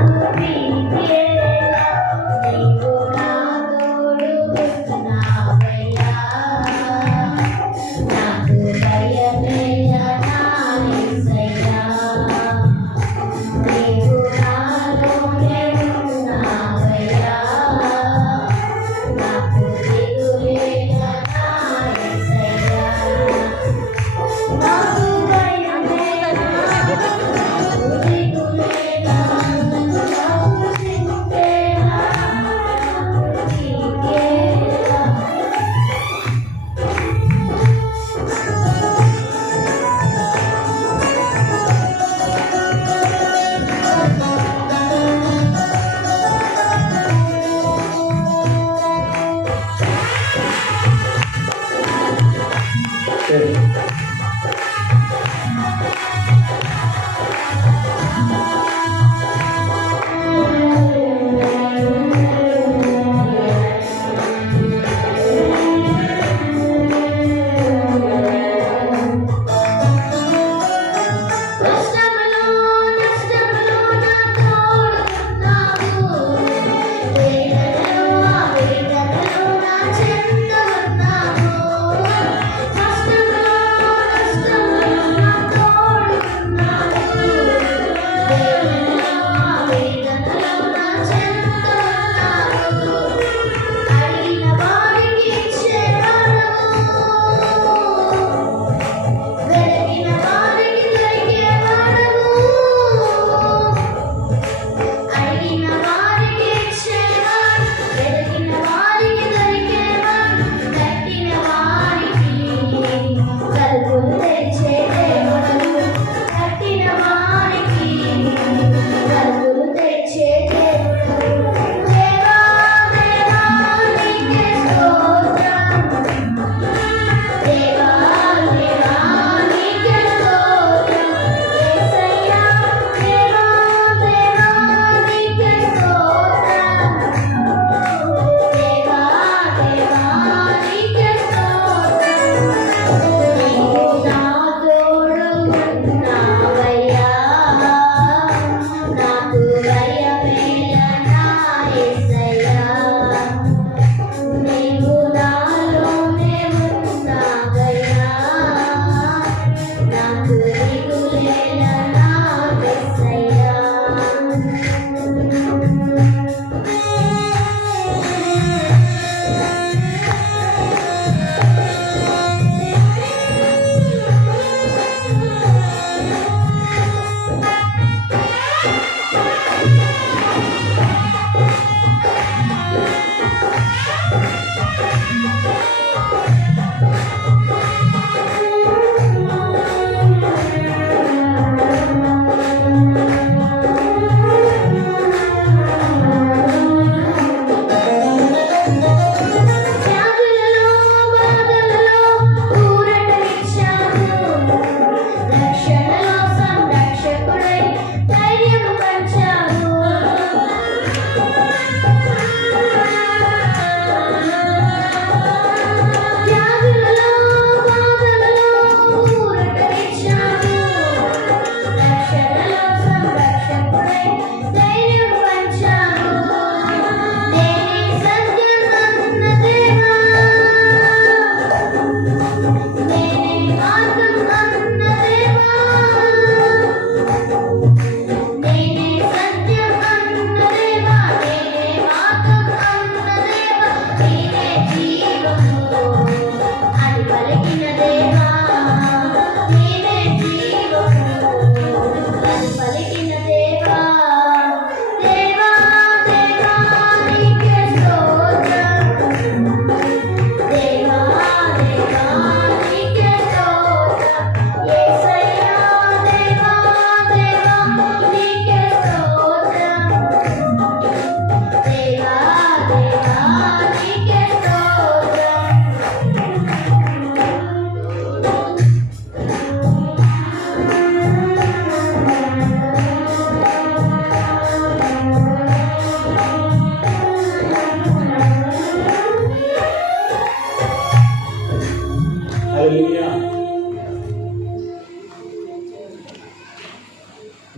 Happy birthday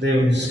Deus.